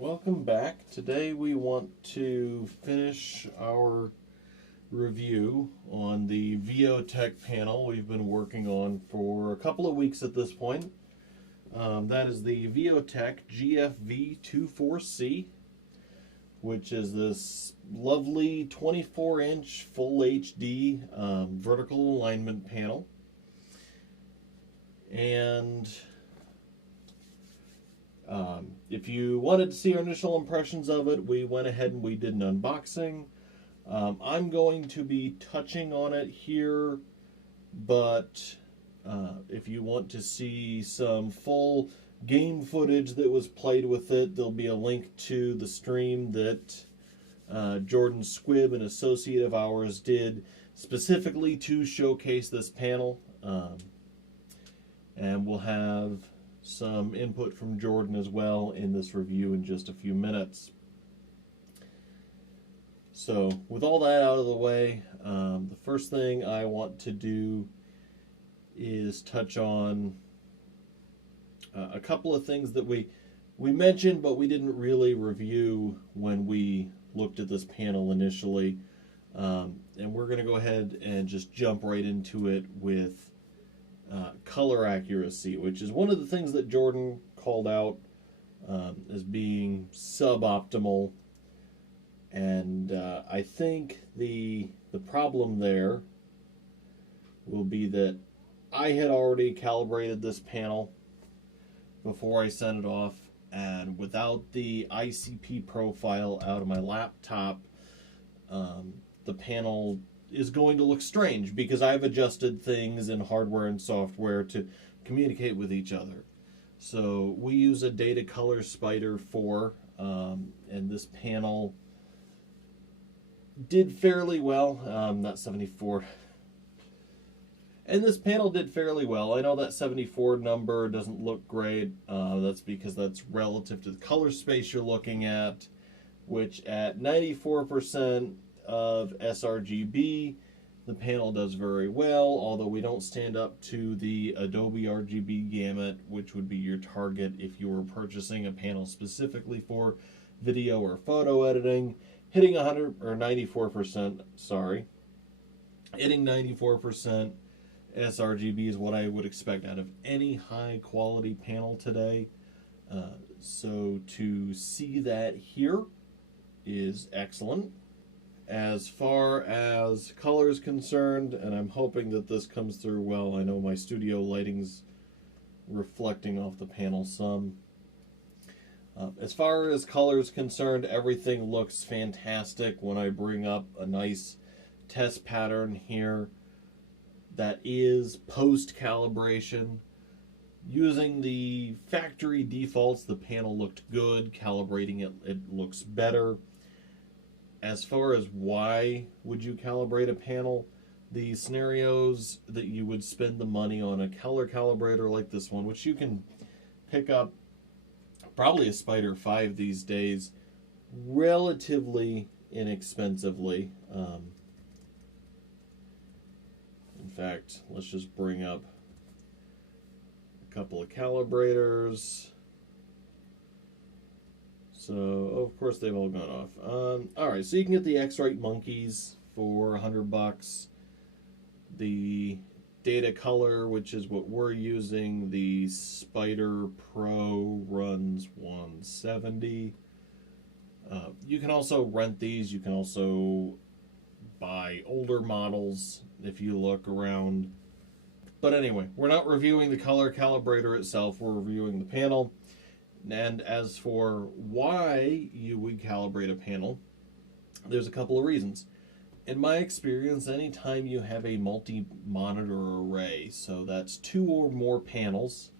Welcome back. Today we want to finish our review on the Viotek panel we've been working on for a couple of weeks at this point. That is the Viotek GFV24C, which is this lovely 24-inch full HD vertical alignment panel. And if you wanted to see our initial impressions of it, we went ahead and we did an unboxing. I'm going to be touching on it here, but if you want to see some full game footage that was played with it, there'll be a link to the stream that Jordan Squibb, an associate of ours, did specifically to showcase this panel. And we'll have some input from Jordan as well in this review in just a few minutes. So with all that out of the way, the first thing I want to do is touch on a couple of things that we mentioned but we didn't really review when we looked at this panel initially. And we're going to go ahead and just jump right into it with color accuracy, which is one of the things that Jordan called out as being suboptimal. And I think the problem there will be that I had already calibrated this panel before I sent it off, and without the ICP profile out of my laptop, the panel is going to look strange because I've adjusted things in hardware and software to communicate with each other. So we use a Data Color Spider 4, and this panel did fairly well. Not 74. And this panel did fairly well. I know that 74 number doesn't look great. That's because that's relative to the color space you're looking at, which at 94% of sRGB, the panel does very well, although we don't stand up to the Adobe RGB gamut, which would be your target if you were purchasing a panel specifically for video or photo editing. Hitting 94%, hitting 94% sRGB is what I would expect out of any high quality panel today. So to see that here is excellent. As far as color is concerned, and I'm hoping that this comes through well, I know my studio lighting's reflecting off the panel some. As far as color is concerned, everything looks fantastic when I bring up a nice test pattern here that is post-calibration. Using the factory defaults, the panel looked good. Calibrating it, it looks better. As far as why would you calibrate a panel, the scenarios that you would spend the money on a color calibrator like this one, which you can pick up probably a Spider 5 these days relatively inexpensively. In fact, let's just bring up a couple of calibrators. So, of course, they've all gone off. Alright, so you can get the X-Rite monkeys for $100. The Data Color, which is what we're using, the Spider Pro runs $170. You can also rent these. You can also buy older models if you look around. But anyway, we're not reviewing the color calibrator itself. We're reviewing the panel. And as for why you would calibrate a panel, there's a couple of reasons. In my experience, anytime you have a multi-monitor array, so that's 2 or more panels,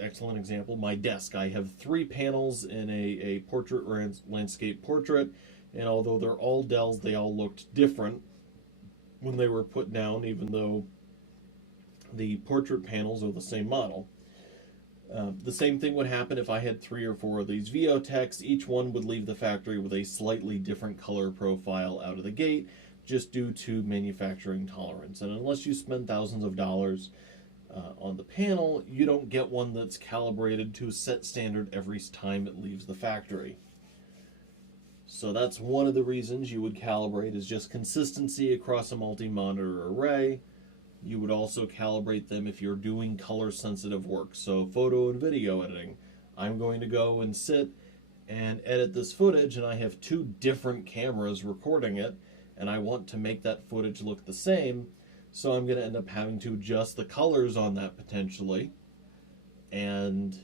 excellent example, my desk, I have 3 panels in a portrait or landscape portrait, and although they're all Dells, they all looked different when they were put down, even though the portrait panels are the same model. The same thing would happen if I had 3 or 4 of these Vioteks. Each one would leave the factory with a slightly different color profile out of the gate, just due to manufacturing tolerance. And unless you spend thousands of dollars, on the panel, you don't get one that's calibrated to a set standard every time it leaves the factory. So that's one of the reasons you would calibrate, is just consistency across a multi-monitor array. You would also calibrate them if you're doing color-sensitive work. So photo and video editing. I'm going to go and sit and edit this footage, and I have two different cameras recording it, and I want to make that footage look the same. So I'm going to end up having to adjust the colors on that potentially. And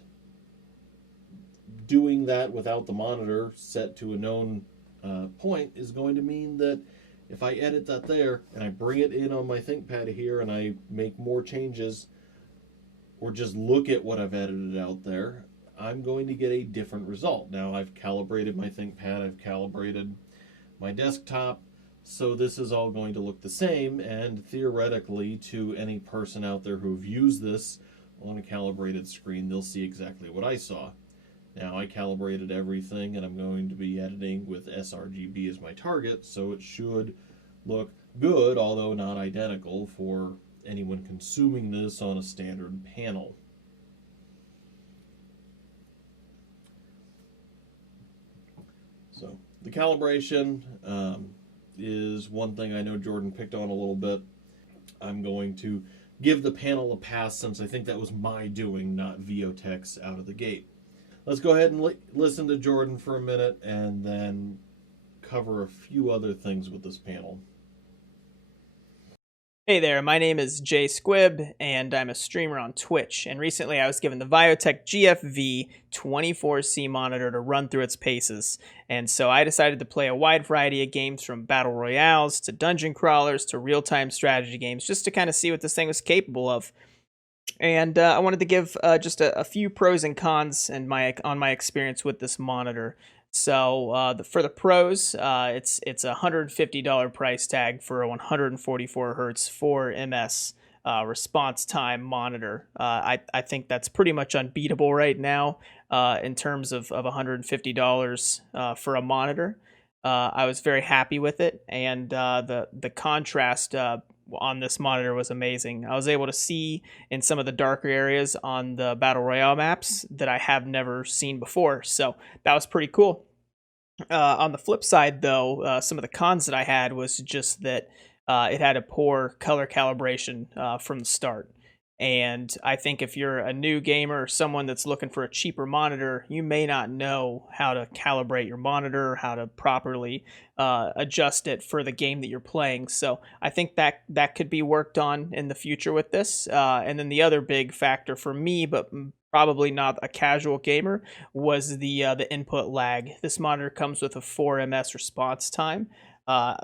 doing that without the monitor set to a known point is going to mean that if I edit that there and I bring it in on my ThinkPad here and I make more changes or just look at what I've edited out there, I'm going to get a different result. Now I've calibrated my ThinkPad, I've calibrated my desktop, so this is all going to look the same, and theoretically to any person out there who views this on a calibrated screen, they'll see exactly what I saw. Now I calibrated everything and I'm going to be editing with sRGB as my target, so it should look good, although not identical, for anyone consuming this on a standard panel. So the calibration is one thing I know Jordan picked on a little bit. I'm going to give the panel a pass since I think that was my doing, not Viotek's out of the gate. Let's go ahead and listen to Jordan for a minute and then cover a few other things with this panel. Hey there, my name is Jay Squibb, and I'm a streamer on Twitch. And recently I was given the Viotek GFV24C monitor to run through its paces. And so I decided to play a wide variety of games, from battle royales to dungeon crawlers to real-time strategy games, just to kind of see what this thing was capable of. And I wanted to give just a few pros and cons and on my experience with this monitor. So for the pros, it's a $150 price tag for a 144 hertz 4ms response time monitor. I think that's pretty much unbeatable right now in terms of $150 for a monitor. I was very happy with it, and the contrast on this monitor was amazing. I was able to see in some of the darker areas on the Battle Royale maps that I have never seen before, so that was pretty cool. On the flip side, though, some of the cons that I had was just that it had a poor color calibration from the start. And I think if you're a new gamer or someone that's looking for a cheaper monitor, you may not know how to calibrate your monitor, how to properly adjust it for the game that you're playing. So I think that could be worked on in the future with this. And then the other big factor for me, but probably not a casual gamer, was the input lag. This monitor comes with a 4ms response time.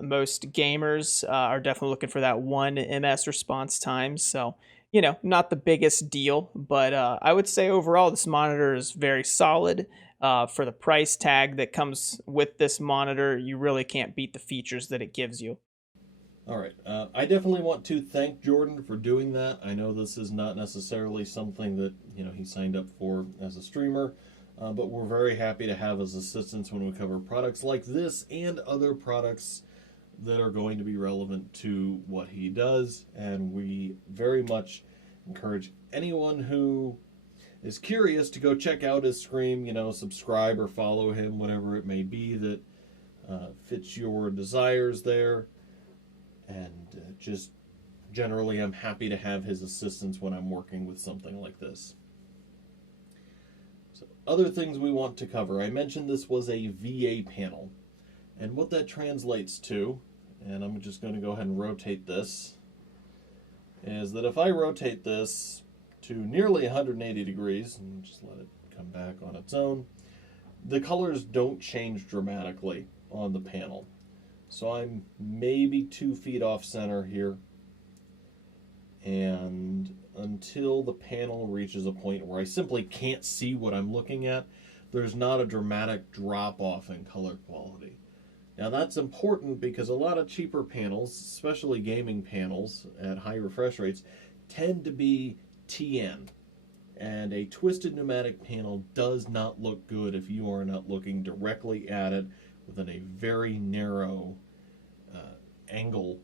Most gamers are definitely looking for that 1ms response time. So, you know, not the biggest deal, but I would say overall this monitor is very solid. For the price tag that comes with this monitor, you really can't beat the features that it gives you. All right, I definitely want to thank Jordan for doing that. I know this is not necessarily something that he signed up for as a streamer, but we're very happy to have his assistance when we cover products like this and other products that are going to be relevant to what he does. And we very much encourage anyone who is curious to go check out his stream, subscribe or follow him, whatever it may be that fits your desires there. And just generally, I'm happy to have his assistance when I'm working with something like this. So, other things we want to cover. I mentioned this was a VA panel. And what that translates to, and I'm just going to go ahead and rotate this, is that if I rotate this to nearly 180 degrees, and just let it come back on its own, the colors don't change dramatically on the panel. So I'm maybe 2 feet off center here. And until the panel reaches a point where I simply can't see what I'm looking at, there's not a dramatic drop off in color quality. Now that's important because a lot of cheaper panels, especially gaming panels at high refresh rates, tend to be TN. And a twisted pneumatic panel does not look good if you are not looking directly at it within a very narrow angle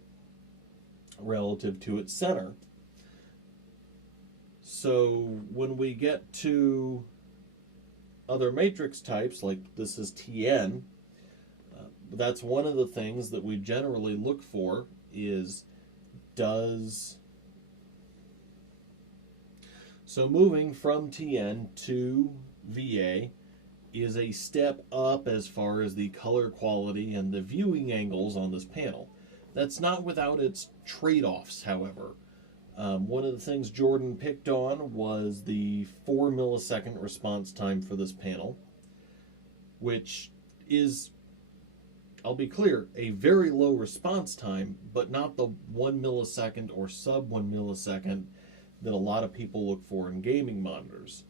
relative to its center. So when we get to other matrix types, like this is TN, that's one of the things that we generally look for is does... So moving from TN to VA is a step up as far as the color quality and the viewing angles on this panel. That's not without its trade-offs, however. One of the things Jordan picked on was the 4 millisecond response time for this panel, which is, I'll be clear, a very low response time, but not the 1 millisecond or sub 1 millisecond that a lot of people look for in gaming monitors.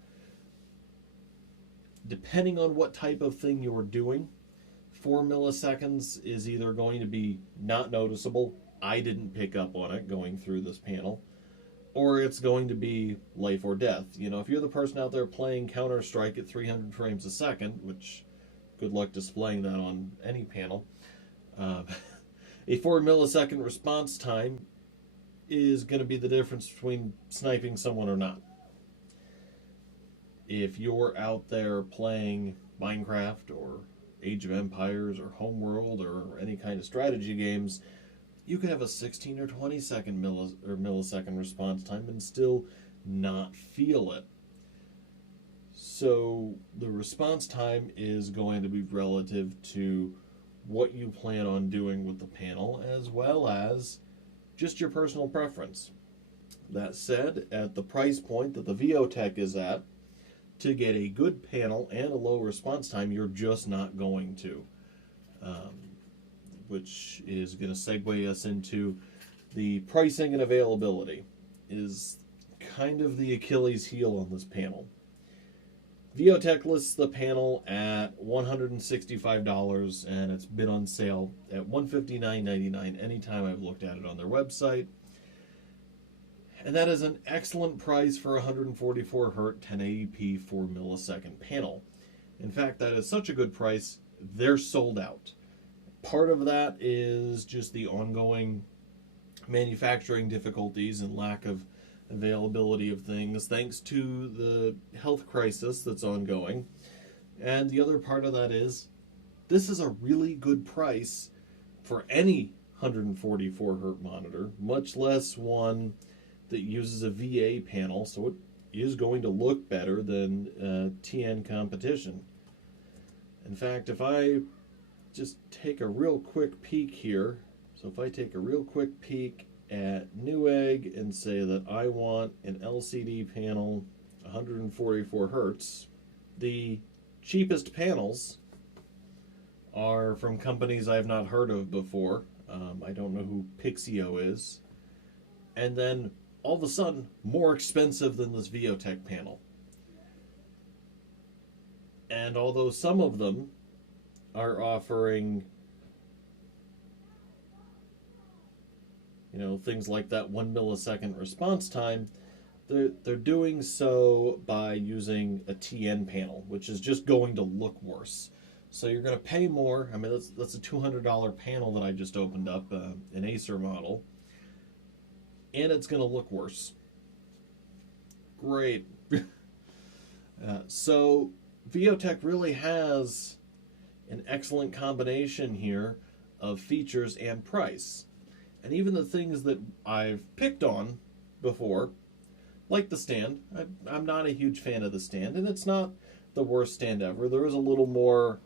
Depending on what type of thing you're doing, 4 milliseconds is either going to be not noticeable, I didn't pick up on it going through this panel, or it's going to be life or death. You know, if you're the person out there playing Counter-Strike at 300 frames a second, which good luck displaying that on any panel, a 4 millisecond response time is going to be the difference between sniping someone or not. If you're out there playing Minecraft or Age of Empires or Homeworld or any kind of strategy games, you could have a 16 or 20 second millisecond response time and still not feel it. So the response time is going to be relative to what you plan on doing with the panel, as well as just your personal preference. That said, at the price point that the Viotek is at, to get a good panel and a low response time, you're just not going to. Which is going to segue us into the pricing and availability, is kind of the Achilles heel on this panel. Viotek lists the panel at $165, and it's been on sale at $159.99 anytime I've looked at it on their website. And that is an excellent price for a 144 Hz 1080p 4 millisecond panel. In fact, that is such a good price, they're sold out. Part of that is just the ongoing manufacturing difficulties and lack of availability of things, thanks to the health crisis that's ongoing. And the other part of that is, this is a really good price for any 144 Hz monitor, much less one that uses a VA panel, so it is going to look better than TN competition. In fact, if I just take a real quick peek here, so if I take a real quick peek at Newegg and say that I want an LCD panel 144 Hertz, the cheapest panels are from companies I've not heard of before. I don't know who Pixio is. And then all of a sudden, more expensive than this Viotek panel. And although some of them are offering, you know, things like that 1 millisecond response time, they're doing so by using a TN panel, which is just going to look worse. So you're going to pay more. I mean, that's a $200 panel that I just opened up, an Acer model. And it's going to look worse. Great. So Viotek really has an excellent combination here of features and price. And even the things that I've picked on before, like the stand. I'm not a huge fan of the stand, and it's not the worst stand ever. There is a little more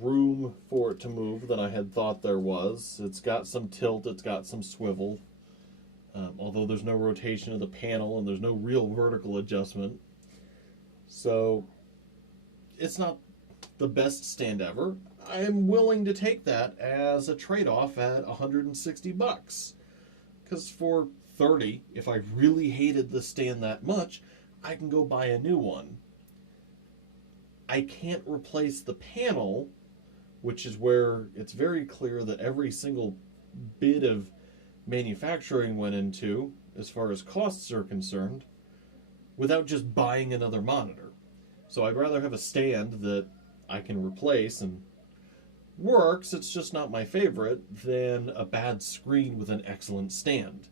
room for it to move than I had thought there was. It's got some tilt, it's got some swivel, although there's no rotation of the panel and there's no real vertical adjustment. So it's not the best stand ever. I'm willing to take that as a trade-off at $160. Because for $30, if I really hated the stand that much, I can go buy a new one. I can't replace the panel, which is where it's very clear that every single bit of manufacturing went into, as far as costs are concerned, without just buying another monitor. So I'd rather have a stand that I can replace and works, it's just not my favorite, than a bad screen with an excellent stand.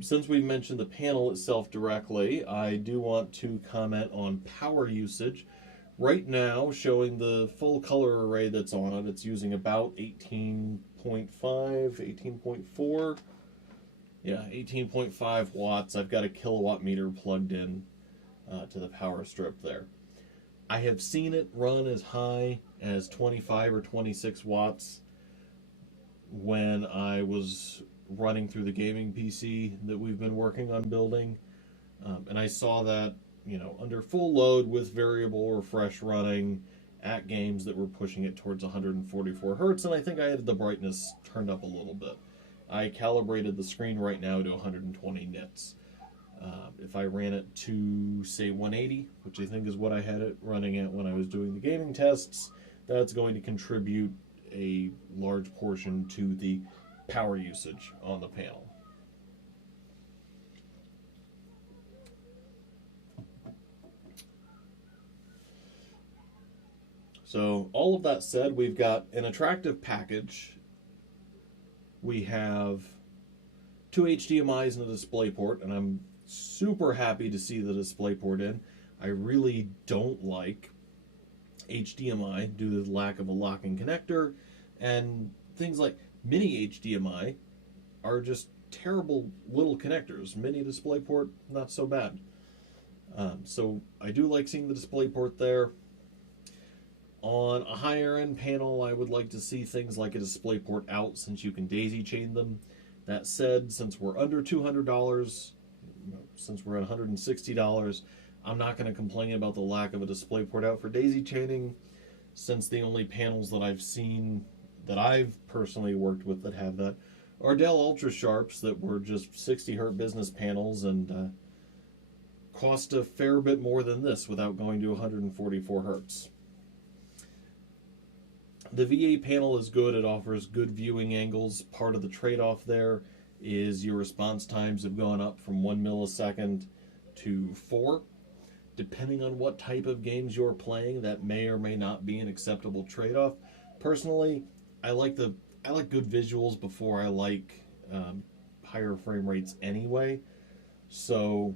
Since we mentioned the panel itself directly, I do want to comment on power usage. Right now, showing the full color array that's on it, it's using about 18.5, 18.4. Yeah, 18.5 watts. I've got a kilowatt meter plugged in to the power strip there. I have seen it run as high as 25 or 26 watts when I was running through the gaming PC that we've been working on building. And I saw that, under full load with variable refresh running at games that were pushing it towards 144 hertz, and I think I had the brightness turned up a little bit. I calibrated the screen right now to 120 nits. If I ran it to, say, 180, which I think is what I had it running at when I was doing the gaming tests, that's going to contribute a large portion to the power usage on the panel. So all of that said, we've got an attractive package. We have 2 HDMIs and a DisplayPort, and I'm super happy to see the DisplayPort in. I really don't like HDMI due to the lack of a locking connector, and things like mini HDMI are just terrible little connectors. Mini DisplayPort, not so bad. So I do like seeing the DisplayPort there. On a higher end panel, I would like to see things like a DisplayPort out, since you can daisy chain them. That said, since we're under $200, since we're at $160, I'm not going to complain about the lack of a DisplayPort out for daisy chaining, since the only panels that I've seen that I've personally worked with that have that are Dell Ultra Sharps that were just 60 Hz business panels and cost a fair bit more than this without going to 144 Hz. The VA panel is good. It offers good viewing angles. Part of the trade-off there is your response times have gone up from 1 millisecond to 4. Depending on what type of games you're playing, that may or may not be an acceptable trade-off. Personally, I like good visuals before I like higher frame rates anyway. So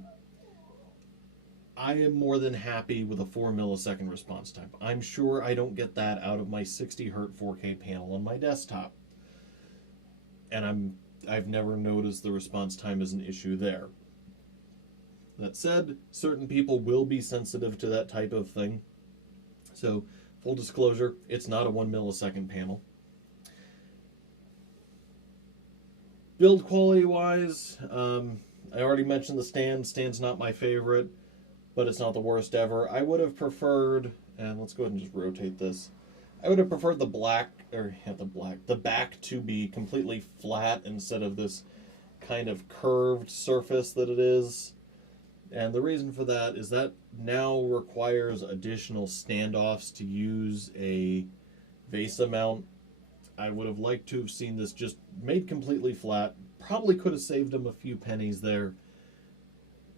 I am more than happy with a 4 millisecond response time. I'm sure I don't get that out of my 60 Hz 4K panel on my desktop. And I've never noticed the response time as an issue there. That said, certain people will be sensitive to that type of thing. So, full disclosure, it's not a 1 millisecond panel. Build quality wise, I already mentioned the stand. Stand's not my favorite, but it's not the worst ever. I would have preferred, and let's go ahead and just rotate this. I would have preferred the back to be completely flat instead of this kind of curved surface that it is. And the reason for that is that now requires additional standoffs to use a VESA mount. I would have liked to have seen this just made completely flat. Probably could have saved them a few pennies there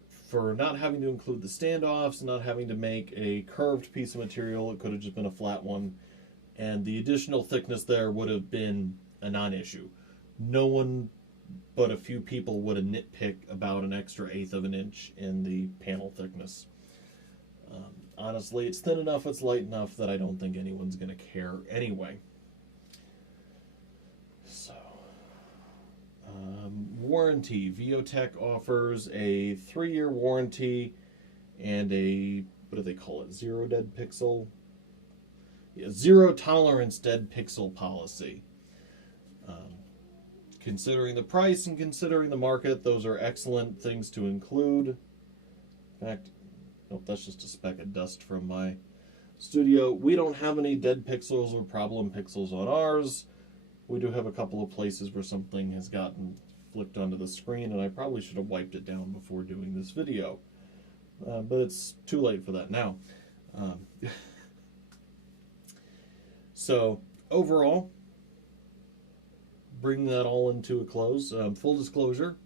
for not having to include the standoffs, not having to make a curved piece of material. It could have just been a flat one. And the additional thickness there would have been a non-issue. No one but a few people would have nitpicked about an extra 1/8 of an inch in the panel thickness. Honestly, it's thin enough, it's light enough that I don't think anyone's going to care anyway. So, warranty. Viotek offers a 3-year warranty and a, what do they call it, zero dead pixel? Yeah, zero tolerance dead pixel policy. Considering the price and considering the market, those are excellent things to include. In fact, nope, that's just a speck of dust from my studio. We don't have any dead pixels or problem pixels on ours. We do have a couple of places where something has gotten flicked onto the screen, and I probably should have wiped it down before doing this video. But it's too late for that now. So, overall, bring that all into a close. Full disclosure,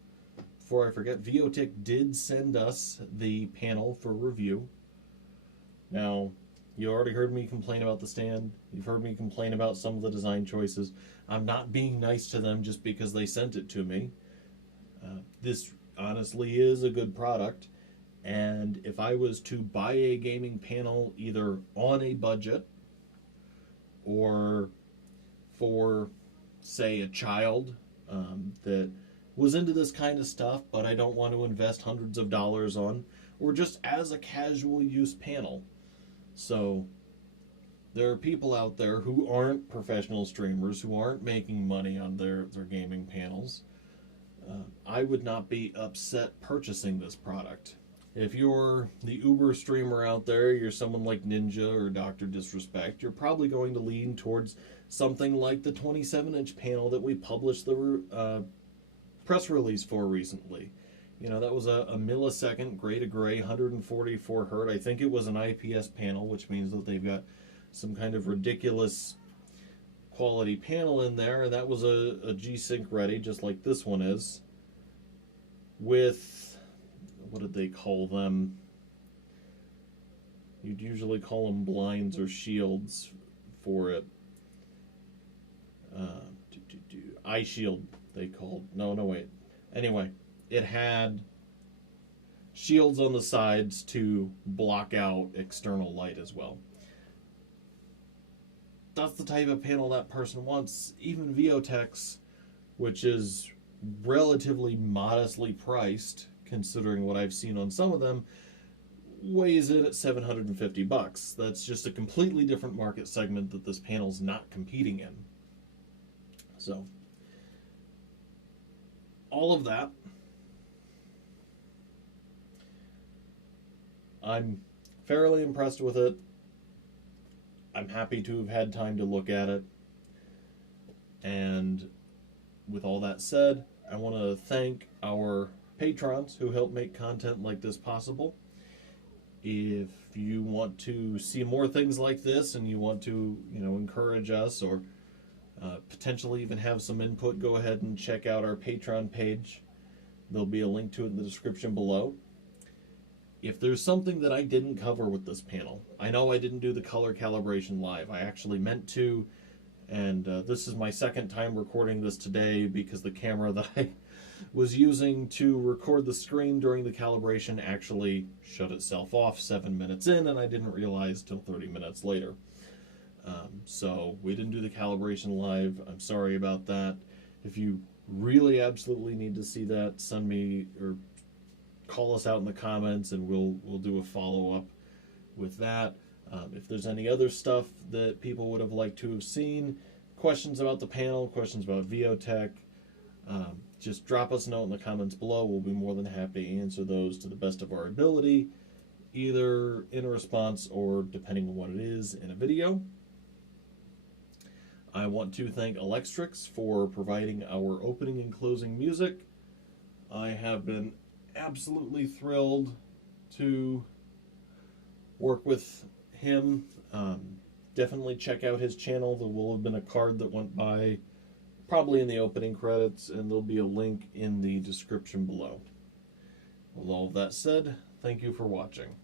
before I forget, Viotek did send us the panel for review. Now, you already heard me complain about the stand. You've heard me complain about some of the design choices. I'm not being nice to them just because they sent it to me. This honestly is a good product, and if I was to buy a gaming panel either on a budget or for, say, a child that was into this kind of stuff, but I don't want to invest hundreds of dollars on, or just as a casual use panel. So there are people out there who aren't professional streamers, who aren't making money on their gaming panels. I would not be upset purchasing this product. If you're the Uber streamer out there, you're someone like Ninja or Dr. Disrespect, you're probably going to lean towards something like the 27-inch panel that we published the press release for recently. You know, that was a millisecond gray to gray, 144 hertz. I think it was an IPS panel, which means that they've got some kind of ridiculous quality panel in there, and that was a G-Sync ready, just like this one is, with, what did they call them? You'd usually call them blinds or shields for it. Eye shield, they called. No, wait. Anyway, it had shields on the sides to block out external light as well. That's the type of panel that person wants. Even Viotek's, which is relatively modestly priced, considering what I've seen on some of them, weighs in at $750. That's just a completely different market segment that this panel's not competing in. So, all of that, I'm fairly impressed with it. I'm happy to have had time to look at it. And with all that said, I want to thank our patrons who help make content like this possible. If you want to see more things like this and you want to, encourage us or potentially even have some input, go ahead and check out our Patreon page. There'll be a link to it in the description below. If there's something that I didn't cover with this panel, I know I didn't do the color calibration live. I actually meant to, and this is my second time recording this today because the camera that I was using to record the screen during the calibration actually shut itself off 7 minutes in, and I didn't realize till 30 minutes later. So we didn't do the calibration live. I'm sorry about that. If you really absolutely need to see that, send me or call us out in the comments and we'll do a follow-up with that. If there's any other stuff that people would have liked to have seen, questions about the panel, questions about Viotek, just drop us a note in the comments below. We'll be more than happy to answer those to the best of our ability, either in a response or, depending on what it is, in a video. I want to thank Electrix for providing our opening and closing music. I have been absolutely thrilled to work with him. Definitely check out his channel. There will have been a card that went by probably in the opening credits, and there'll be a link in the description below. With all of that said, thank you for watching.